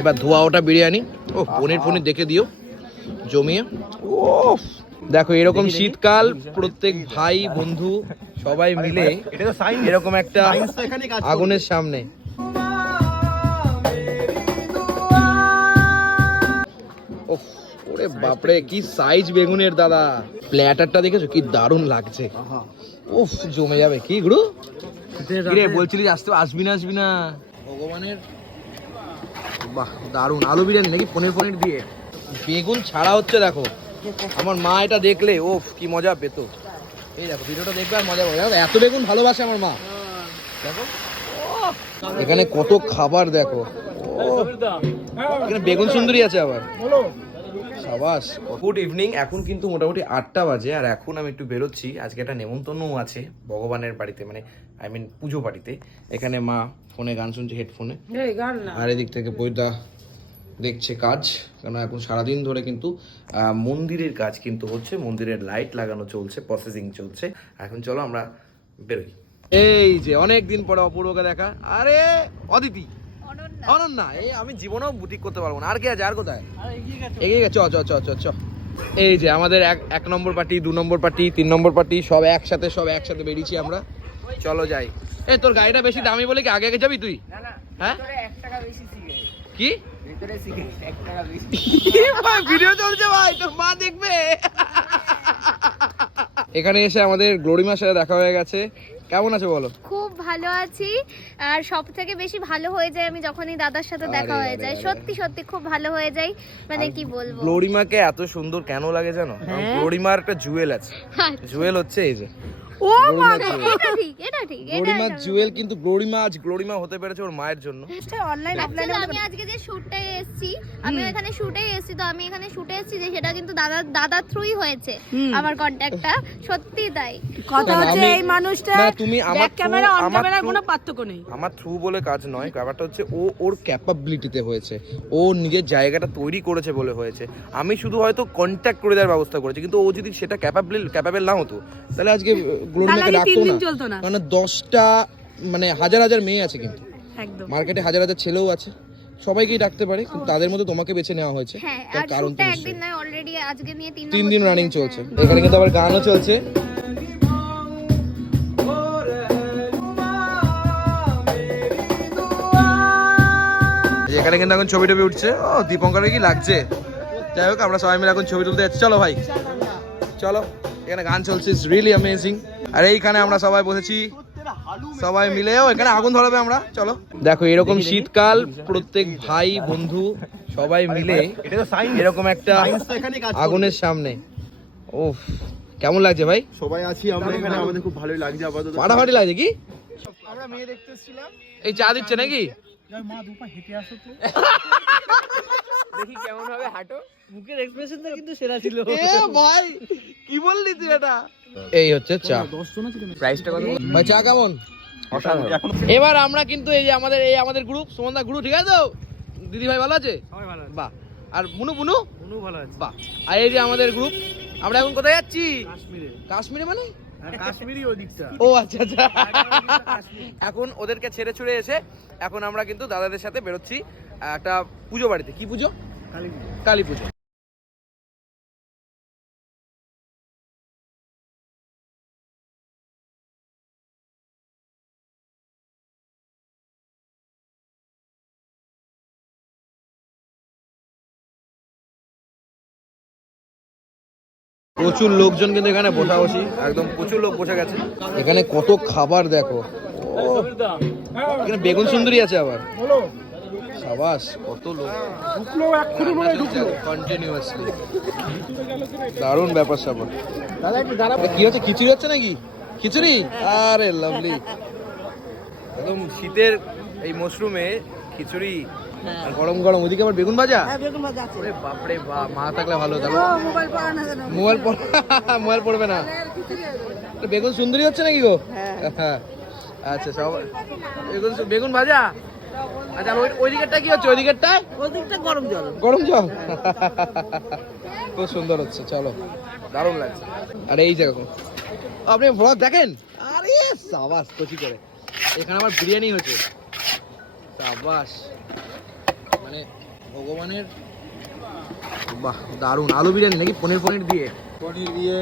এবার ধোয়া ওটা বিরিয়ানি। ও পনির ফনির দেখে দিও। জমিয়ে। ও দেখো এরকম শীতকাল প্রত্যেক ভাই বন্ধু সবাই মিলে এরকম একটা। আগুনের সামনে। ওরে বাপরে কি সাইজ বেগুনের দাদা। প্ল্যাটারটা দেখেছ? কি দারুণ লাগছে। উফ জমে যাবে। কি গুরু? বলছিলি আসতে আসবি না আসবি না। ভগবানের বাহ, দারুণ। আলু বিরিয়ানি নাকি পনির পনির দিয়ে? বেগুন ছাড়া হচ্ছে, দেখো। আমার মা এটা দেখলে ও কি মজা পেতো। এই দেখো, ভিডিওটা দেখবে আর মজা পাবে। এত বেগুন ভালোবাসে আমার মা। দেখো। এখানে কত খাবার, দেখো। এখানে বেগুন সুন্দরী আছে আবার। সাবাস গুড ইভিনিং এখন কিন্তু মোটামুটি আটটা বাজে আর এখন আমি একটু বেরোচ্ছি। আজকে একটা নেমন্তন্নও আছে ভগবানের বাড়িতে মানে আই মিন পুজো বাড়িতে। এখানে মা ফোনে গান শুনছে হেডফোনে আর এদিক থেকে বইদা দেখছে কাজ কারণ এখন সারাদিন ধরে কিন্তু মন্দিরের কাজ কিন্তু হচ্ছে মন্দিরের লাইট লাগানো চলছে প্রসেসিং চলছে। এখন চলো আমরা বেরোই। এই যে অনেক দিন পরে অপূর্বকে দেখা। আরে অদিতি! অনন্যা এই আমি জীবনেও বুটিক করতে পারব না। আর কে আছে? আর কোথায়? এগিয়ে গেছে। চ চ চ চ এই যে আমাদের এক এক নম্বর পার্টি দু নম্বর পার্টি তিন নম্বর পার্টি সব একসাথে সব একসাথে বেরিয়েছি আমরা। চলো যাই। এই তোর গাড়িটা বেশি দামি বলে কি আগে আগে যাবি তুই? হ্যাঁ? কি? ভিডিও চলছে ভাই তোর মা দেখবে। এখানে এসে আমাদের গ্লোরিমার সাথে দেখা হয়ে গেছে। কেমন আছো বলো? খুব ভালো আছি। আর সব থেকে বেশি ভালো হয়ে যায় আমি যখনই দাদার সাথে দেখা হয়ে যায় সত্যি সত্যি খুব ভালো হয়ে যায় মানে কি বলব? গ্লোরিমাকে এত সুন্দর কেন লাগে জানো? গ্লোরিমার একটা জুয়েল আছে। জুয়েল হচ্ছে এই যে ও মা এটা ঠিক এটা ঠিক এটা গ্লোরিমা জুয়েল কিন্তু গ্লোরিমা আজ গ্লোরিমা হতে পেরেছে ওর মায়ের জন্য। Actually, আমি আজকে যে শুটটাই এসেছি আমি এখানে শুটেই এসেছি তো আমি এখানে শুটে এসেছি যে সেটা কিন্তু দাদা দাদা থ্রুই হয়েছে আমার কন্ট্যাক্টটা সত্যি তাই। কথা হচ্ছে এই মানুষটা না, তুমি আমার ক্যামেরা অন through- কোনো পার্থক্য নেই। আমার থ্রু বলে কাজ নয় ব্যাপারটা হচ্ছে ও ওর ক্যাপাবিলিটিতে হয়েছে। ও নিজের জায়গাটা তৈরি করেছে বলে হয়েছে। আমি শুধু হয়তো কন্ট্যাক্ট করে দেওয়ার ব্যবস্থা করেছি কিন্তু ও যদি সেটা ক্যাপাবল ক্যাপাবেল না হতো তাহলে আজকে গ্লোরিমাকে তাহলে ডাকতো না। কারণ দশটা মানে হাজার হাজার মেয়ে আছে কিন্তু। মার্কেটে হাজার হাজার ছেলেও আছে। সবাইকেই ডাকতে পারে কিন্তু তাদের মধ্যে তোমাকে বেছে নেওয়া হয়েছে। হ্যাঁ তার কারণ তো একদিন নয় অলরেডি আজকে নিয়ে তিন দিন রানিং চলছে। এখানে কিন্তু আবার গানও চলছে। এখানে কিন্তু এখন ছবি টবি উঠছে। ও দীপঙ্করের কি লাগছে? যাই হোক আমরা সবাই মিলে এখন ছবি তুলতে যাচ্ছি। চলো ভাই। চলো। এখানে গান চলছে ইটস রিয়েলি অ্যামেজিং আর এইখানে আমরা সবাই বসেছি। সবাই মিলেও এখানে আগুন ধরাবে আমরা চলো। দেখো এরকম শীতকাল প্রত্যেক ভাই বন্ধু সবাই মিলে এরকম একটা। আগুনের সামনে। ওফ কেমন লাগছে ভাই? সবাই আছি আমরা এখানে আমাদের খুব ভালোই লাগছে আপাতত। ফাটাফাটি লাগছে কি? আমরা মেয়ে দেখতে এসেছিলাম। এই চা দিচ্ছে নাকি? মা দুপা হেঁটে আসো তো এ ভাই কি বললি তুই এটা? এই হচ্ছে চা। প্রাইসটা কত? ভাই চা কেমন? এবার আমরা কিন্তু এই যে আমাদের এই আমাদের গ্রুপ সুমন্দা গ্রুপ ঠিক আছে তো? দিদি ভাই ভালো আছে? বাহ। আর মুনু মুনু? অনু ভালো আছে। বাহ। আর এই যে আমাদের গ্রুপ আমরা এখন কোথায় যাচ্ছি? কাশ্মীরে। কাশ্মীরে মানে? কাশ্মীরি ও আচ্ছা আচ্ছা। এখন ওদেরকে ছেড়ে ছুড়ে এসে এখন আমরা কিন্তু দাদাদের সাথে বেরোচ্ছি একটা পুজো বাড়িতে। কি পুজো? কালী পুজো প্রচুর লোকজন কিন্তু এখানে বসা বসি একদম প্রচুর লোক বসে গেছে। এখানে কত খাবার দেখো। এখানে বেগুন সুন্দরী আছে আবার। সাবাস কত লোক? ঢুকলো এক্ষুনি মনে হয় ঢুকলো। কন্টিনিউয়াসলি দারুণ ব্যাপার স্যাপার। এটা কি হচ্ছে খিচুড়ি হচ্ছে নাকি? খিচুড়ি? আরে লাভলি একদম শীতের এই মশরুমে খিচুড়ি আর গরম গরম। ওদিকে আবার বেগুন ভাজা? হ্যাঁ বেগুন ভাজা আছে। বাপরে বাপ মা থাকলে ভালো ও মোবাইল না মোবাইল মোবাইল পড়বে না। বেগুন সুন্দরী হচ্ছে নাকি গো? হ্যাঁ। আচ্ছা সব বেগুন বেগুন ভাজা? আচ্ছা ওই দিকেরটা কি হচ্ছে? ওই ওদিকটা গরম জল। গরম জল? খুব সুন্দর হচ্ছে চলো। দারুণ লাগছে। আর এই দেখো। আপনি ভ্লগ দেখেন? আরে সাবাস কচি করে। এখানে আমার বিরিয়ানি হচ্ছে সাবাস। মানে ভগবানের বাহ দারুণ আলু বিরিয়ানি নাকি পনির পনির দিয়ে? পনির দিয়ে।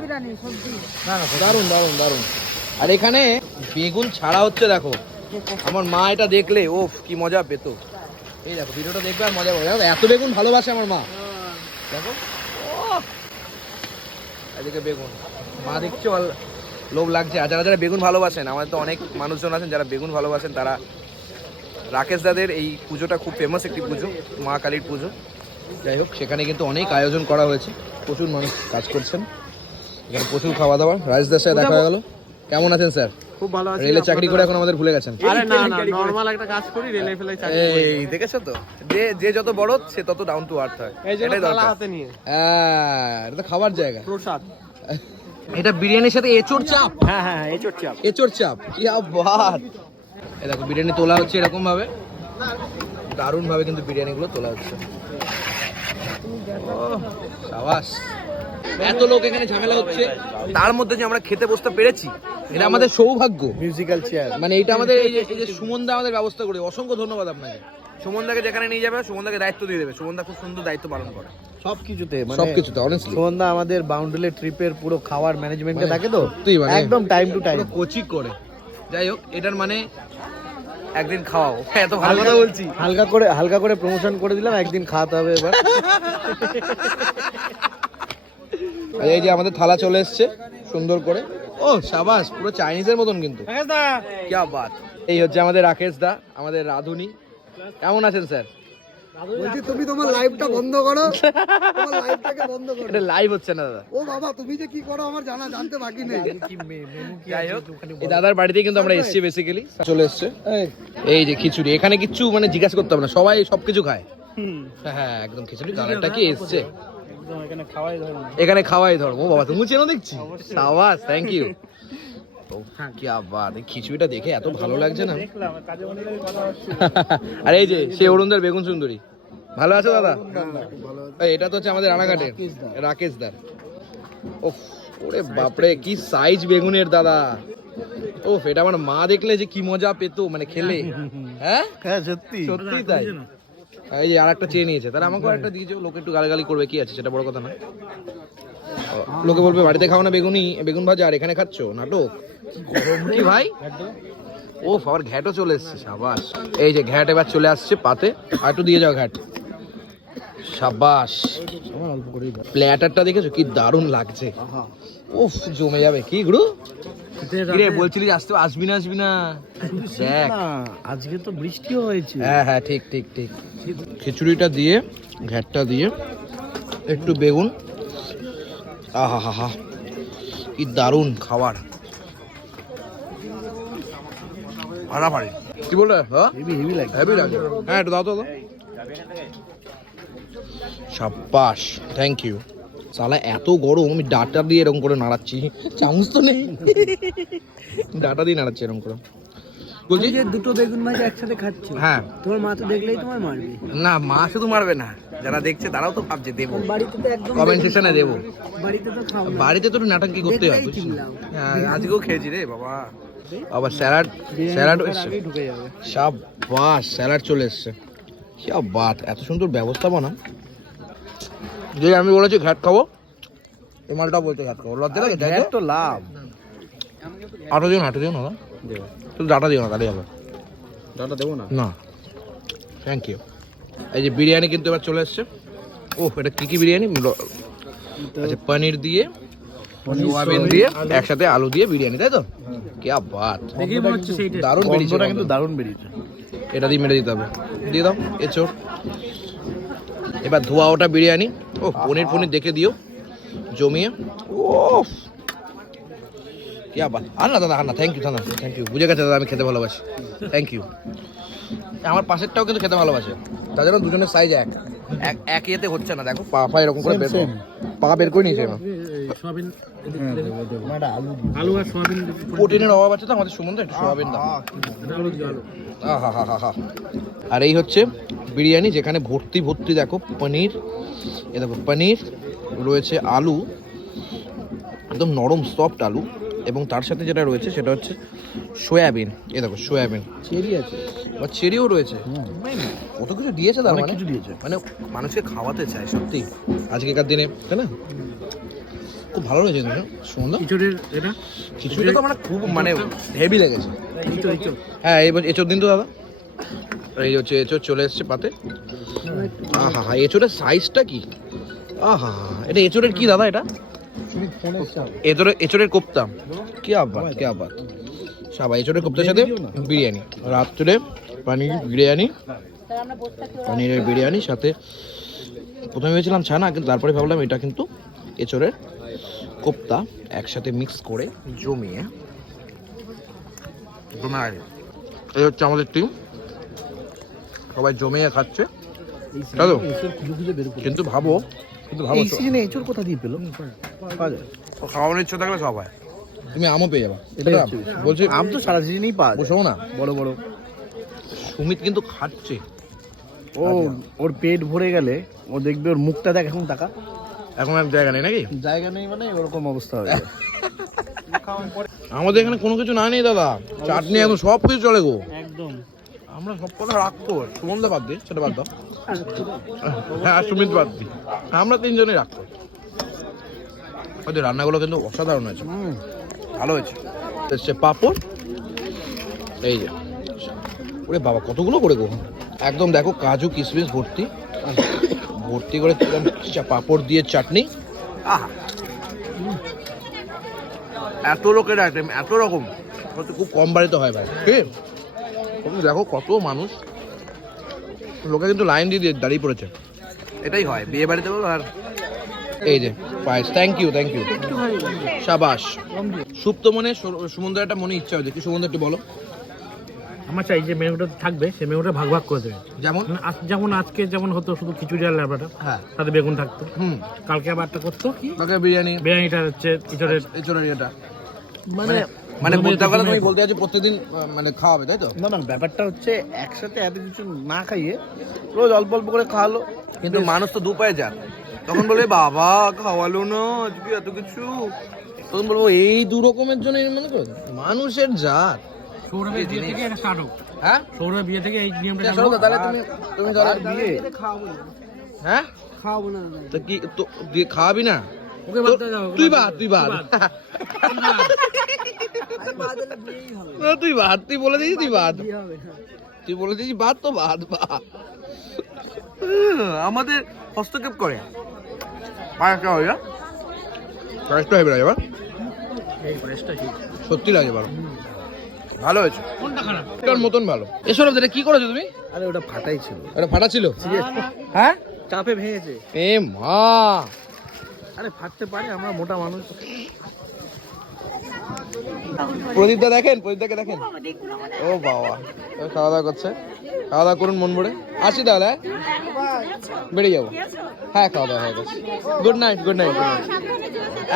বিরিয়ানি সবজি। না না দারুণ দারুণ দারুণ আর এখানে বেগুন ছাড়া হচ্ছে দেখো। আমার মা এটা দেখলে ওফ কি মজা পেত। এই দেখো ভিডিওটা দেখবে আর মজা পাবে। এত বেগুন ভালোবাসে আমার মা। দেখো! এদিকে বেগুন। মা দেখছ লোভ লাগছে। আর যারা যারা বেগুন ভালোবাসেন আমাদের তো অনেক মানুষজন আছেন যারা বেগুন ভালোবাসেন তারা রাকেশ দাদের এই পুজোটা খুব ফেমাস একটি পুজো মা কালীর পুজো। যাই হোক সেখানে কিন্তু অনেক আয়োজন করা হয়েছে। প্রচুর মানুষ কাজ করছেন। এখানে প্রচুর খাওয়া দাওয়া। রাজদার সাথে দেখা গেল। কেমন আছেন স্যার? খুব ভালো আছে রেলে চাকরি করে এখন আমাদের ভুলে গেছেন। আরে না না নরমাল একটা কাজ করি রেলে ফেলে চাকরি এই দেখেছ তো? যে যে যত বড় সে তত ডাউন টু আর্থ হয়। এই জন্য এটাই তালা দরকার। হাতে নিয়ে। হ্যাঁ এটা তো খাবার জায়গা। প্রসাদ। এটা বিরিয়ানির সাথে এচোর চাপ? হ্যাঁ হ্যাঁ চটছে এচোর চাপ। কি বাত এই দেখো বিরিয়ানি তোলা হচ্ছে এরকম ভাবে দারুণ ভাবে কিন্তু বিরিয়ানি গুলো তোলা হচ্ছে। সাবাস। এত লোক এখানে ঝামেলা হচ্ছে। তার মধ্যে যে আমরা খেতে বসতে পেরেছি এটা আমাদের সৌভাগ্য। মিউজিক্যাল চেয়ার মানে এটা আমাদের এই যে এই যে সুমনদা আমাদের ব্যবস্থা করে অসংখ্য ধন্যবাদ আপনাকে। সুমনদাকে যেখানে নিয়ে যাবে সুমনদাকে দায়িত্ব দিয়ে দেবে। সুমনদা খুব সুন্দর দায়িত্ব পালন করে। সবকিছুতে মানে সবকিছুতে অনেস্টলি সুমনদা আমাদের বাউন্ডুলে ট্রিপের পুরো খাওয়ার ম্যানেজমেন্টে মানে থাকে তো? সত্যিই মানে একদম টাইম টু টাইম কোচিং করে। যাই হোক এটার মানে একদিন খাওয়াও। এত ভালো কথা বলছি। হালকা করে হালকা করে প্রমোশন করে দিলাম একদিন খাওয়াতে হবে এবার। এই যে আমাদের থালা চলে এসছে সুন্দর করে। ও সাবাস পুরো চাইনিজের মতন কিন্তু। কি বাত। এই হচ্ছে আমাদের রাকেশ দা আমাদের রাধুনি। কেমন আছেন স্যার? বলছি তুমি তোমার লাইভটা বন্ধ করো। তোমার লাইভটাকে বন্ধ করো। এটা লাইভ হচ্ছে না দাদা। ও বাবা তুমি যে কি করো আমার জানা জানতে বাকি নেই। যাই হোক এই দাদার বাড়িতে কিন্তু আমরা এসেছি বেসিক্যালি চলে এসছে। এই। যে খিচুড়ি এখানে কিচ্ছু মানে জিজ্ঞাসা করতে হবে না সবাই সবকিছু খায়। হ্যাঁ, একদম খিচুড়ি কালারটা কি এসছে? এখানে খাওয়াই ধর্ম বাবা তুমি চেনো দেখছি? সাবাস থ্যাংক ইউ খিচুড়িটা দেখে এত ভালো লাগছে না? দেখলাম কাজে কথা হচ্ছে। আর এই যে সে অরুণদার বেগুন সুন্দরী। ভালো আছো দাদা? এটা তো হচ্ছে আমাদের রানাঘাটের রাকেশ দার ওফ ওরে বাপরে কি সাইজ বেগুনের দাদা। ওফ এটা আমার মা দেখলে যে কি মজা পেতো মানে খেলে। হ্যাঁ হ্যাঁ সত্যি। সত্যি তাই। এই যে আর একটা চেয়ে নিয়েছে। তাহলে আমাকে একটা দিয়েছে লোকে একটু গালাগালি করবে কি আছে সেটা বড় কথা না। লোকে বলবে বাড়িতে খাও না বেগুনি বেগুন ভাজা আর এখানে খাচ্ছো? নাটক? কি ভাই? ও আবার ঘ্যাটও চলে এসছে সাবাস। এই যে ঘ্যাট এবার চলে আসছে পাতে। আর একটু দিয়ে যাও ঘ্যাট। সাবাস। প্ল্যাটারটা দেখেছ? কি দারুণ লাগছে। উফ জমে যাবে। কি গুরু? কিরে বলছিলিস আসতে আসবি না আসবি না। দেখ। আজকে তো বৃষ্টিও হয়েছে। হ্যাঁ হ্যাঁ ঠিক ঠিক ঠিক। খিচুড়িটা দিয়ে ঘ্যাটটা দিয়ে একটু বেগুন। আহা হা হা কি দারুণ খাবার। কি বললে হ্যাঁ? হেভি হেভি লাগে হেভি লাগে হ্যাঁ একটু দাও তো। সাব্বাস থ্যাংক ইউ সালা এত গরম আমি ডাটা দিয়ে এরকম করে নাড়াচ্ছি। চামচ তো নেই। ডাটা দিয়ে নাড়াচ্ছি এরকম করে। বলছি? যে দুটো বেগুন ভাজা একসাথে খাচ্ছি হ্যাঁ। তোমার মা তো দেখলেই তোমার মারবে। না মা শুধু মারবে না। যারা দেখছে তারাও তো ভাবছে দেবো। বাড়িতে তো একদম কমেন্ট সেকশনে দেবো। বাড়িতে তো খাও বাড়িতে তো নাটক করতে হয়। হ্যাঁ আজকেও খেয়েছি রে বাবা। আবার স্যালাড স্যালাড এসছে ঢুকে সব বাস স্যালাড চলে এসছে। কি বাত এত সুন্দর ব্যবস্থাপনা। যে আমি বলেছি ঘ্যাট খাব এই মালটা বলতে ঘ্যাট খাব। লজ্জা লাগে তাই তো? তো লাভ। আটো দিও না আটো দিও না শুধু ডাটা দিও না তাহলে হবে। ডাটা দেবো না? না। থ্যাংক ইউ এই যে বিরিয়ানি কিন্তু এবার চলে এসছে। ওহ এটা কি কি বিরিয়ানি? আচ্ছা পনির দিয়ে সোয়াবিন দিয়ে একসাথে আলু দিয়ে বিরিয়ানি তাই তো? কে বাত। দারুণ বেরিয়েছে কিন্তু দারুণ বেরিয়েছে। এটা দিয়ে মেরে দিতে হবে। দিয়ে দাও এচোর এবার ধোয়া ওটা বিরিয়ানি। ও পনির পনির দেখে দিও জমিয়ে। ও কি আবার? আর না দাদা আর না থ্যাংক ইউ দাদা থ্যাংক ইউ বুঝে গেছে দাদা আমি খেতে ভালোবাসি। থ্যাংক ইউ আমার পাশেরটাও কিন্তু খেতে ভালোবাসে। জন্য দুজনের সাইজ এক। এক এক ইয়েতে হচ্ছে না দেখো পা পা এরকম করে বের। পা বের করে নিয়েছে সোয়াবিন আলু আলু আর সোয়াবিন প্রোটিনের অভাব আছে তো আমাদের সম্বন্ধে একটু সোয়াবিন দাও। আর এই হচ্ছে বিরিয়ানি যেখানে ভর্তি ভর্তি দেখো পনির এ দেখো পনির রয়েছে আলু একদম নরম সফট আলু এবং তার সাথে যেটা রয়েছে সেটা হচ্ছে সয়াবিন এ দেখো সয়াবিন। চেরি আছে। বা চেরিও রয়েছে। কত কিছু দিয়েছে তার মানে? কিছু দিয়েছে। মানে মানুষকে খাওয়াতে চায় সত্যি। আজকেকার দিনে তাই না? খুব ভালো রয়েছে কিন্তু সুমন ইঁচড়ের এটা? তো মানে খুব মানে হেভি লেগেছে। হ্যাঁ এই এঁচোর দিন তো দাদা। এই হচ্ছে এঁচোর চলে এসছে পাতে। আহা হা এঁচোরের সাইজটা কি? আহা, এটা এঁচোরের কি দাদা এটা? এঁচোরের এঁচোরের কোপ্তা। কি আব্বা কি আব্বা সাবা এঁচোরের কোপ্তার সাথে বিরিয়ানি। রাত্রে পানির বিরিয়ানি, পনিরের বিরিয়ানি সাথে প্রথমে ভেবেছিলাম ছানা, কিন্তু তারপরে ভাবলাম এটা কিন্তু এঁচোরের কোপ্তা একসাথে মিক্স করে জমিয়ে। এই হচ্ছে আমাদের টিম সবাই জমিয়ে খাচ্ছে। তাই তো? কিন্তু ভাবো কিন্তু ভাবো এই সিজনে এঁচড় কোথা দিয়ে পেল? খাওয়ানোর ইচ্ছা থাকলে সব হয়। তুমি আমও পেয়ে যাবা। এটাই দাদা, বলছি আম তো সারা সিজনেই পাওয়া যায়। বসো না? বড় বড়। সুমিত কিন্তু খাচ্ছে। ও ওর পেট ভরে গেলে ও দেখবে ওর মুখটা দেখ এখন টাকা এখন আর জায়গা নেই নাকি? জায়গা নেই মানে ওরকম অবস্থা হয়ে যায়। আমাদের এখানে কোনো কিছু না নেই দাদা। চাটনি এখন সব কিছু চলে গো। একদম। আমরা সব কথা রাখব। সুমন্দা বাদ দিই সেটা বাদ দাও। হ্যাঁ সুমিত বাদ দিই আমরা তিনজনেই রাখব। ওদের রান্নাগুলো কিন্তু অসাধারণ হয়েছে। ভালো হয়েছে। এসছে পাঁপড়। এই যে। ওরে বাবা, কতগুলো করে গো। একদম দেখো, কাজু, কিশমিশ, ভর্তি। ভর্তি করে পাঁপড় দিয়ে চাটনি। এত লোকের আইটেম এত রকম। খুব কম বাড়িতে হয় ভাই। ঠিক দেখো কত মানুষ। লোকে কিন্তু লাইন দিয়ে দিয়ে দাঁড়িয়ে পড়েছে। এটাই হয় বিয়ে বাড়িতে বলো আর। এই যে পায়েস। থ্যাংক ইউ থ্যাংক ইউ সাবাস। সুপ্ত মনে সুমন্দর একটা মনে ইচ্ছা হয়েছে। কি সুমন্দর একটু বলো। আমার চাই যে মেনুটা থাকবে সেই মেনুটা ভাগ ভাগ করে দেবে। যেমন? মানে আজ- যেমন আজকে যেমন হতো শুধু খিচুড়ি আর ল্যাবড়াটা। হ্যাঁ। তাতে বেগুন থাকতো। হুম। কালকে আবার একটা করতো। কি তাকে বিরিয়ানি। বিরিয়ানিটা হচ্ছে ইঁচড়ের এই চলে এটা মানে মানে বলতে গেলে তুমি বলতে চাচ্ছি প্রত্যেকদিন মানে খাওয়াবে তাই তো? না না ব্যাপারটা হচ্ছে একসাথে এত কিছু না খাইয়ে রোজ অল্প অল্প করে খাওয়ালো। কিন্তু মানুষ তো দু পায়ে যাক তখন বলবে বাবা খাওয়ালো না আজকে এত কিছু। তখন বলব এই দু রকমের জন্য মনে করো? মানুষের জাত। সৌরভের বিয়ে থেকে এটা স্টার্ট হোক। হ্যাঁ? সৌরভের বিয়ে থেকে এই নিয়মটা চালু তাহলে তুমি তুমি বিয়ে হ্যাঁ? খাওয়াবো না তো কি তো দিয়ে খাওয়াবি না? ওকে বাদ দিয়ে দাও, তুই বাদ বাদ তুই বাদ। দাও। না, তুই বাদ তুই বলে দিয়েছিস তুই বাদ। তুই বলে দিয়েছিস বাদ তো বাদ বাদ। আমাদের হস্তক্ষেপ করে। পায়েসটা হয় না পায়েসটা হবে না এবার। সত্যি লাগে ভালো। ভালো হয়েছে। কোনটা খারাপ? এটার মতন ভালো। এসব এটা কি করেছ তুমি? আরে ওটা ফাটাই ছিল। এটা ফাটা ছিল? হ্যাঁ? চাপে ভেঙেছে। এ মা। আরে ফাটতে পারে আমরা মোটা মানুষ। প্রদীপ দা দেখেন? প্রদীপ দাকে দেখেন? ও বাবা। ও খাওয়া দাওয়া করছে। খাওয়া দাওয়া করুন মন ভরে। আসি তাহলে হ্যাঁ? বেরিয়ে যাব। হ্যাঁ খাওয়া দাওয়া হয়ে গেছে। গুড নাইট গুড নাইট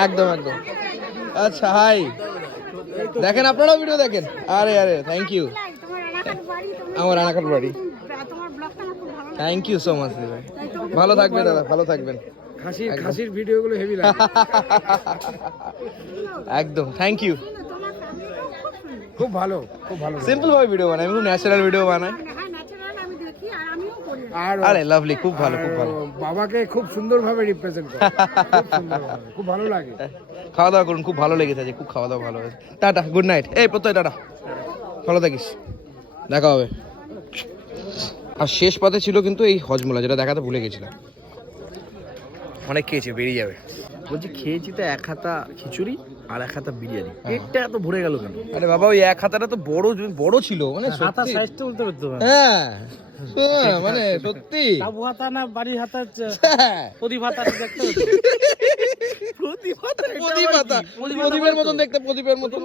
একদম একদম। আচ্ছা হাই দেখেন আপনারাও ভিডিও দেখেন? আরে আরে থ্যাংক ইউ আমার রানাঘাট বাড়ি। থ্যাংক ইউ সো মাচ ভাই। ভালো থাকবেন দাদা ভালো থাকবেন। খাসির খাসির ভিডিওগুলো হেভি লাগে। একদম থ্যাংক ইউ খুব ভালো খুব ভালো সিম্পল ভাবে ভিডিও বানাই আমি খুব ন্যাচারাল ভিডিও বানাই। আর আরে লাভলি খুব ভালো খুব ভালো। বাবাকে খুব সুন্দরভাবে রিপ্রেজেন্ট করে খুব ভালো লাগে। খাওয়া দাওয়া করুন খুব ভালো লেগেছে আজকে খুব খাওয়া দাওয়া ভালো হয়েছে। টাটা গুড নাইট এই প্রত্যয় টাটা। ভালো থাকিস। দেখা হবে। আর শেষ পাতে ছিল কিন্তু এই হজমোলা যেটা দেখাতে ভুলে গেছিলাম। অনেক খেয়েছে বেরিয়ে যাবে। বলছি খেয়েছি তো এক হাতা খিচুড়ি আর এক হাতা বিরিয়ানি। পেটটা এত ভরে গেল কেন? আরে বাবা ওই এক হাতাটা তো বড় বড় ছিল মানে হাতা সত্যি। সাইজটা বলতে পারতো হ্যাঁ হ্যাঁ, মানে সত্যি। বাবু হাতা না বাড়ি হাতা হ্যাঁ। প্রদীপ হাতা দেখতে হতো প্রদীপ হাতা। প্রদীপের মতন দেখতে প্রদীপের মতন।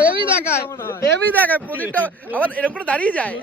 হেভি দেখায় হেভি দেখায় প্রদীপটা আবার এরকম করে দাঁড়িয়ে যায়।